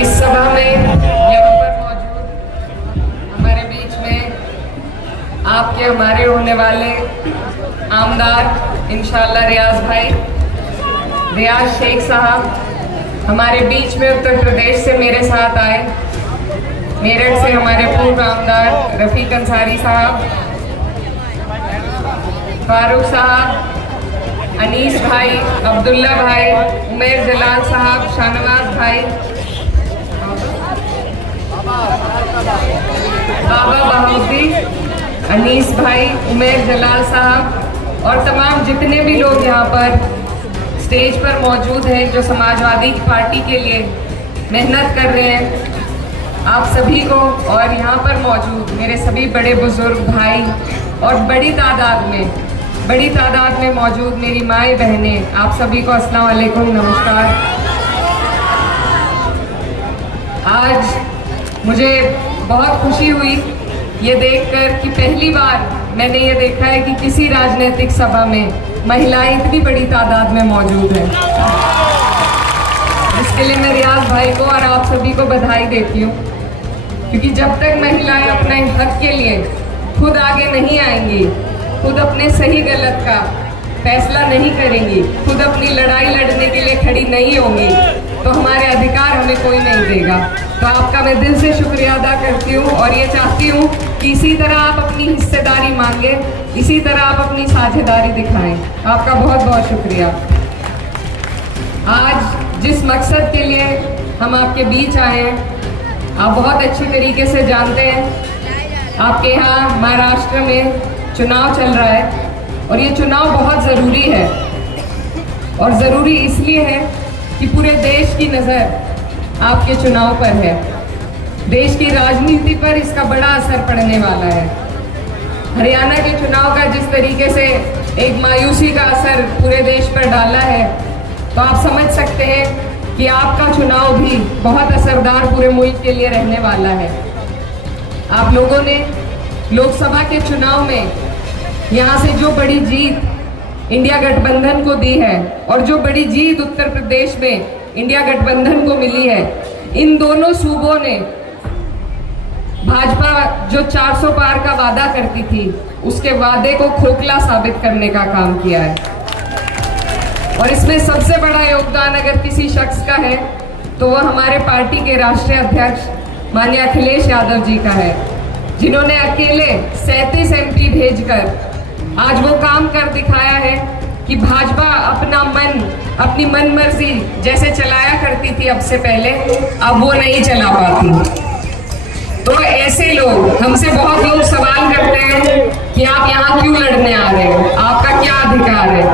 इस सभा में यहाँ पर मौजूद हमारे बीच में आपके हमारे होने वाले आमदार इंशाअल्लाह रियाज शेख साहब हमारे बीच में उत्तर प्रदेश से मेरे साथ आए। मेरठ से हमारे पूर्व आमदार रफीक अंसारी साहब, फारूक साहब, अनीस भाई, अब्दुल्ला भाई, उमेर जलाल साहब, शाहनवाज भाई, बाबा बहाउद्दीन, अनीस भाई, उमेर जलाल साहब और तमाम जितने भी लोग यहाँ पर स्टेज पर मौजूद हैं जो समाजवादी पार्टी के लिए मेहनत कर रहे हैं, आप सभी को और यहाँ पर मौजूद मेरे सभी बड़े बुजुर्ग भाई और बड़ी तादाद में मौजूद मेरी माएँ बहनें, आप सभी को अस्सलाम वालेकुम, नमस्कार। आज मुझे बहुत खुशी हुई ये देखकर कि पहली बार मैंने ये देखा है कि किसी राजनीतिक सभा में महिलाएं इतनी बड़ी तादाद में मौजूद हैं। इसके लिए मैं रियाज भाई को और आप सभी को बधाई देती हूँ, क्योंकि जब तक महिलाएं अपने हक के लिए खुद आगे नहीं आएंगी, खुद अपने सही गलत का फैसला नहीं करेंगी, खुद अपनी लड़ाई लड़ने के लिए खड़ी नहीं होंगी, तो हमारे अधिकार हमें कोई नहीं देगा। तो आपका मैं दिल से शुक्रिया अदा करती हूँ और ये चाहती हूँ कि इसी तरह आप अपनी हिस्सेदारी मांगे, इसी तरह आप अपनी साझेदारी दिखाएं। आपका बहुत बहुत शुक्रिया। आज जिस मकसद के लिए हम आपके बीच आए हैं, आप बहुत अच्छी तरीके से जानते हैं। आपके यहाँ महाराष्ट्र में चुनाव चल रहा है और ये चुनाव बहुत ज़रूरी है, और ज़रूरी इसलिए है कि पूरे देश की नज़र आपके चुनाव पर है। देश की राजनीति पर इसका बड़ा असर पड़ने वाला है। हरियाणा के चुनाव का जिस तरीके से एक मायूसी का असर पूरे देश पर डाला है, तो आप समझ सकते हैं कि आपका चुनाव भी बहुत असरदार पूरे मुल्क के लिए रहने वाला है। आप लोगों ने लोकसभा के चुनाव में यहाँ से जो बड़ी जीत इंडिया गठबंधन को दी है और जो बड़ी जीत उत्तर प्रदेश में इंडिया गठबंधन को मिली है, इन दोनों सूबों ने भाजपा जो 400 पार का वादा करती थी, उसके वादे को खोखला साबित करने का काम किया है। और इसमें सबसे बड़ा योगदान अगर किसी शख्स का है तो वह हमारे पार्टी के राष्ट्रीय अध्यक्ष माननीय अखिलेश यादव जी का है, जिन्होंने अकेले 37 MP भेजकर आज वो काम कर दिखाया है कि भाजपा अपनी मन मर्जी जैसे चलाया करती थी अब से पहले, अब वो नहीं चला पाती। तो ऐसे लोग, हमसे बहुत लोग सवाल करते हैं कि आप यहाँ क्यों लड़ने आ रहे हो, आपका क्या अधिकार है।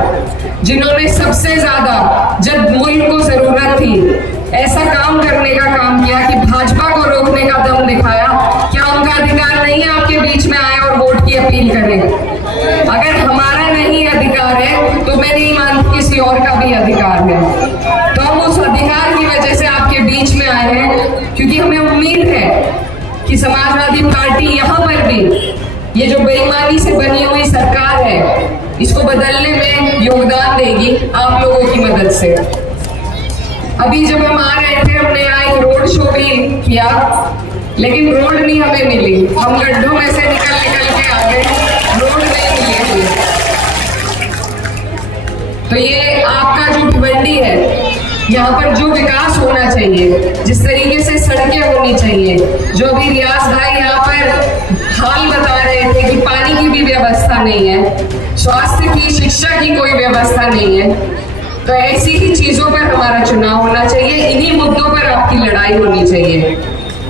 जिन्होंने सबसे ज्यादा जब मुल्क को जरूरत थी ऐसा काम करने का काम किया कि भाजपा को रोकने का दम दिखाया, क्या उनका अधिकार नहीं है आपके बीच में आए और वोट की अपील करें? अगर हमारा नहीं अधिकार है तो मैं नहीं मानती किसी और का भी अधिकार है। तो हम उस अधिकार की वजह से आपके बीच में आए हैं, क्योंकि हमें उम्मीद है कि समाजवादी पार्टी यहाँ पर भी ये जो बेईमानी से बनी हुई सरकार है, इसको बदलने में योगदान देगी आप लोगों की मदद से। अभी जब हम आ रहे थे, हमने यहाँ एक रोड शो भी किया, लेकिन रोड नहीं हमें मिली। हम गड्ढों में से निकल के आ गए, रोड नहीं मिली हमें। तो ये आपका जो भिवंडी है, यहाँ पर जो विकास होना चाहिए, जिस तरीके से सड़कें होनी चाहिए, जो अभी रियाज भाई यहाँ पर हाल बता रहे थे कि पानी की भी व्यवस्था नहीं है, स्वास्थ्य की, शिक्षा की कोई व्यवस्था नहीं है, तो ऐसी ही चीजों पर हमारा चुनाव होना चाहिए, इन्हीं मुद्दों पर आपकी लड़ाई होनी चाहिए।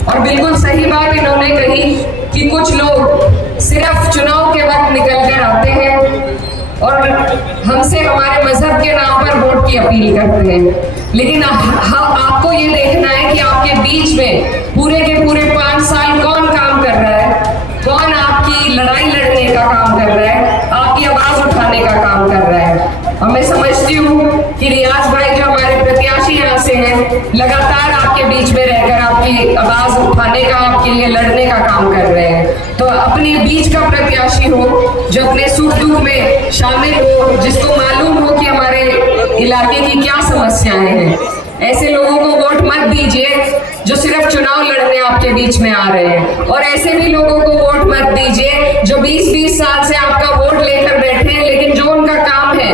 और बिल्कुल सही बात इन्होंने कही कि कुछ लोग सिर्फ चुनाव के वक्त निकल कर आते हैं और हमसे हमारे मजहब के नाम पर वोट की अपील करते हैं, लेकिन आपको ये देखना है कि आपके बीच में पूरे के पूरे 5 साल कौन काम कर रहा है, कौन आपकी लड़ाई लड़ने का काम कर रहा है, आपकी आवाज उठाने का काम कर रहा है। और मैं समझती हूँ कि रियाज भाई जो हमारे प्रत्याशी यहाँ से हैं, लगातार आपके बीच में रहकर आपकी आवाज उठाने का, आपके लिए लड़ने का काम कर रहे हैं। तो अपने बीच का प्रत्याशी हो जो अपने सुख दुख में शामिल हो, जिसको मालूम हो कि हमारे इलाके की क्या समस्याएं हैं, ऐसे लोगों को वोट मत दीजिए जो सिर्फ चुनाव लड़ने आपके बीच में आ रहे हैं, और ऐसे भी लोगों को वोट मत दीजिए जो 20-20 साल से आपका वोट लेकर बैठे हैं, लेकिन जो उनका काम है।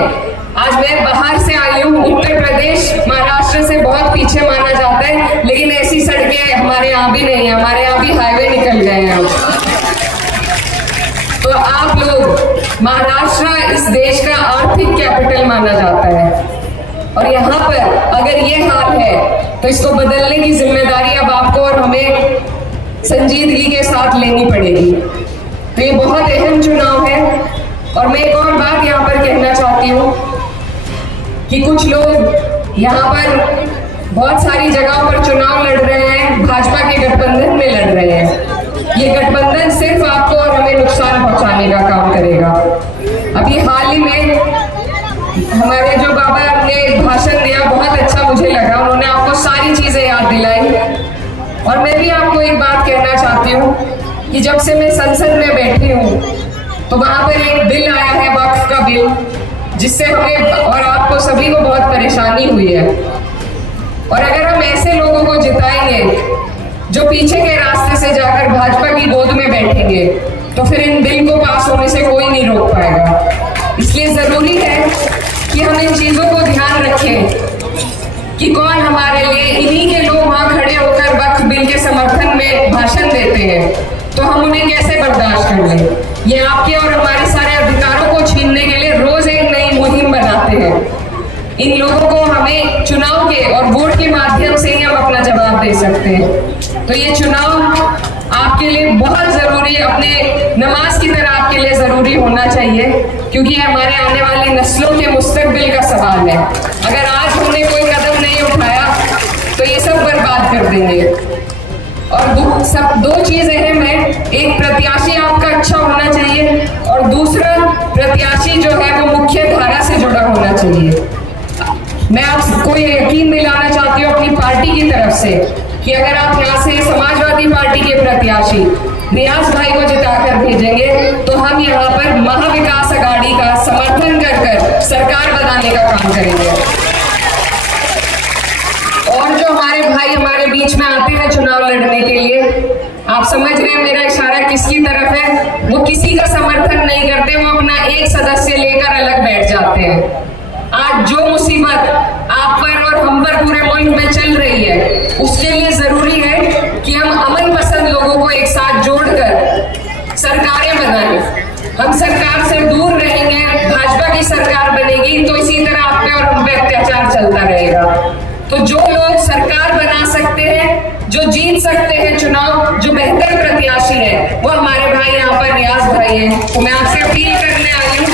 आज मैं बाहर से आई हूँ, उत्तर प्रदेश महाराष्ट्र से बहुत पीछे माना जाता है, लेकिन ऐसी सड़कें हमारे यहाँ भी नहीं है, हमारे यहाँ भी हाईवे निकल गए हैं अब। तो आप लोग, महाराष्ट्र इस देश का आर्थिक कैपिटल माना जाता है, और यहाँ पर अगर ये हाल है तो इसको बदलने की जिम्मेदारी अब आपको और हमें संजीदगी के साथ लेनी पड़ेगी। तो ये बहुत अहम चुनाव है। और मैं एक और बात यहाँ पर कहना चाहती हूँ कि कुछ लोग यहाँ पर बहुत सारी जगहों पर चुनाव लड़ रहे हैं, भाजपा के गठबंधन में लड़ रहे हैं। ये गठबंधन सिर्फ आपको और हमें नुकसान पहुंचाने का काम करेगा। अभी हाल ही में हमारे जो बाबा ने भाषण दिया, बहुत अच्छा मुझे लगा, उन्होंने आपको सारी चीजें याद दिलाई। और मैं भी आपको एक बात कहना चाहती हूँ कि जब से मैं संसद में बैठी हूँ तो वहां पर एक बिल आया है, वक्फ का बिल, जिससे हमें और आपको सभी को बहुत परेशानी हुई है। और अगर हम ऐसे लोगों को जिताएंगे जो पीछे के रास्ते से जाकर भाजपा की गोद में बैठेंगे, तो फिर इन बिल को पास होने से कोई नहीं रोक पाएगा। इसलिए जरूरी है कि हम इन चीजों को ध्यान रखें कि कौन हमारे लिए, इन्हीं के लोग वहां खड़े होकर वक्फ बिल के समर्थन में भाषण देते हैं, तो हम उन्हें कैसे बर्दाश्त कर लें। ये आपके और हमारे सारे अधिकारों को छीनने के लिए रोज एक नई मुहिम बनाते हैं। इन लोगों को हमें चुनाव के और वोट के माध्यम से ही हम अपना जवाब दे सकते हैं। तो ये चुनाव आपके लिए बहुत जरूरी, अपने नमाज की तरह आपके लिए जरूरी होना चाहिए, क्योंकि हमारे आने वाली नस्लों के मुस्तकबिल का सवाल है। अगर आज हमने कोई कदम नहीं उठाया तो ये सब बर्बाद कर देंगे। और दो चीज अहम है, एक प्रत्याशी आपका अच्छा होना चाहिए, और दूसरा प्रत्याशी जो है वो मुख्य धारा से जुड़ा होना चाहिए। मैं आपको यकीन दिलाना चाहती हूँ अपनी पार्टी की तरफ से कि अगर आप यहाँ से समाजवादी पार्टी के प्रत्याशी रियाज भाई को जिताकर भेजेंगे तो हम यहाँ पर महाविकास अघाड़ी का समर्थन कर सरकार बनाने का काम करेंगे। और जो हमारे भाई हमारे बीच में आते हैं चुनाव लड़ने के लिए, आप समझ रहे हैं मेरा इशारा किसकी तरफ है? वो किसी का समर्थन नहीं करते, वो अपना एक सदस्य लेकर अलग बैठ जाते हैं। आज जो मुसीबत आप पर और हम पर पूरे मुल्क में चल रही है, उसके लिए जरूरी है कि हम अमन पसंद लोगों को एक साथ जोड़कर सरकारें बनाएं। हम सरकार से दूर रहेंगे, भाजपा की सरकार बनेगी, तो इसी तरह आप पे और हम पे अत्याचार चलता रहेगा। तो जो लोग सरकार बना सकते हैं, जो जीत सकते हैं चुनाव, जो बेहतर प्रत्याशी है, वो हमारे भाई यहाँ पर रियाज भाई हैं। तो मैं आपसे अपील करने आई हूँ,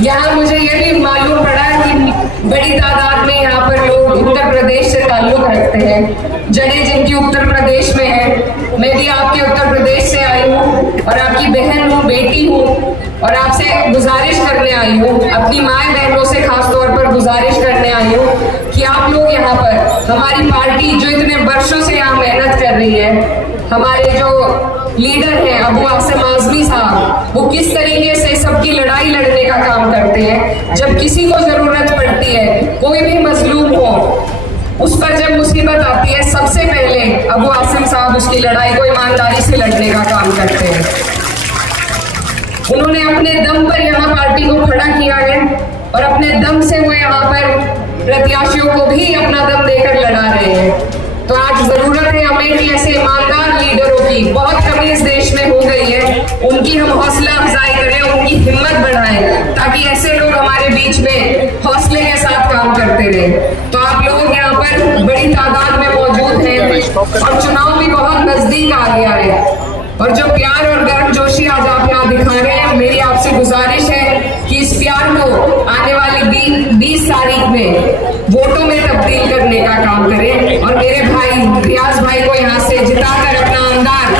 यहाँ मुझे ये भी मालूम पड़ा कि बड़ी तादाद में यहाँ पर लोग उत्तर प्रदेश से ताल्लुक रखते हैं, जड़ें जिनकी उत्तर प्रदेश में है। मैं भी आपके उत्तर प्रदेश से आई हूँ और आपकी बहन हूँ, बेटी हूँ, और आपसे गुजारिश करने आई हूँ, अपनी माए बहनों से खास तौर पर गुजारिश करने आई हूँ कि आप लोग यहाँ पर हमारी पार्टी जो इतने वर्षों से यहाँ मेहनत कर रही है, हमारे जो लीडर हैं अबू आसिम आजमी साहब, वो किस तरीके से सबकी लड़ाई लड़ने का काम करते हैं। जब किसी को जरूरत पड़ती है, कोई भी मजलूम हो, उस पर जब मुसीबत आती है, सबसे पहले अबू आसिम साहब उसकी लड़ाई को ईमानदारी से लड़ने का काम करते हैं। उन्होंने अपने दम पर यहाँ पार्टी को खड़ा किया है और अपने दम से वो यहाँ पर प्रत्याशियों को भी अपना दम देकर लड़ा रहे हैं। तो आज जरूरत है हमें कि ऐसे ईमानदार लीडरों की बहुत कमी इस देश में हो गई है, उनकी हम हौसला अफजाई करें, उनकी हिम्मत बढ़ाएं, ताकि ऐसे लोग हमारे बीच में हौसले के साथ काम करते रहे। तो आप लोग यहाँ पर बड़ी तादाद में मौजूद हैं और चुनाव भी बहुत नजदीक आ गया है, और जो प्यार और गर्मजोशी आज आप यहाँ दिखा रहे हैं, मेरी आपसे गुजारिश है कि इस प्यार को आने वाली 20 तारीख में वोटों में तब्दील करने का काम करें और मेरे भाई रियाज भाई को यहाँ से जिताकर अपना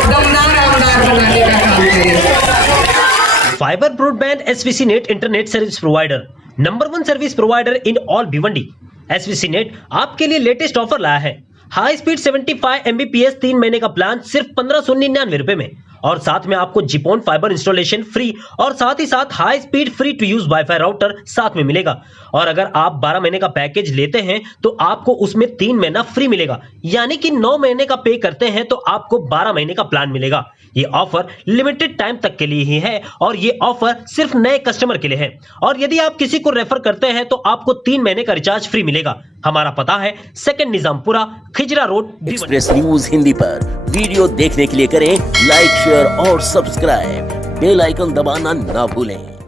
दमदार आमदार बनाने का काम करें। Fibre broadband SVC net internet service provider, number 1 service provider in all Bhiwandi. SVC net आपके लिए लेटेस्ट ऑफर लाया है। हाई स्पीड 75 Mbps 3 महीने का प्लान सिर्फ 1599 रुपए में, और साथ में आपको जिपॉन फाइबर इंस्टॉलेशन फ्री और साथ ही साथ high speed free to use wifi router साथ में मिलेगा। और अगर आप 12 महीने का पैकेज लेते हैं तो आपको उसमें 3 महीना फ्री मिलेगा, यानी कि 9 महीने का पे करते हैं तो आपको 12 महीने का प्लान मिलेगा। ये ऑफर लिमिटेड टाइम तक के लिए ही है और ये ऑफर सिर्फ नए कस्टमर के लिए है। और यदि आप किसी को रेफर करते हैं तो आपको 3 महीने का रिचार्ज फ्री मिलेगा। हमारा पता है 2 Nizampura, खिजरा road, express news Hindi पर वीडियो देखने के लिए करें लाइक, शेयर और सब्सक्राइब। बेल आइकन दबाना ना भूलें।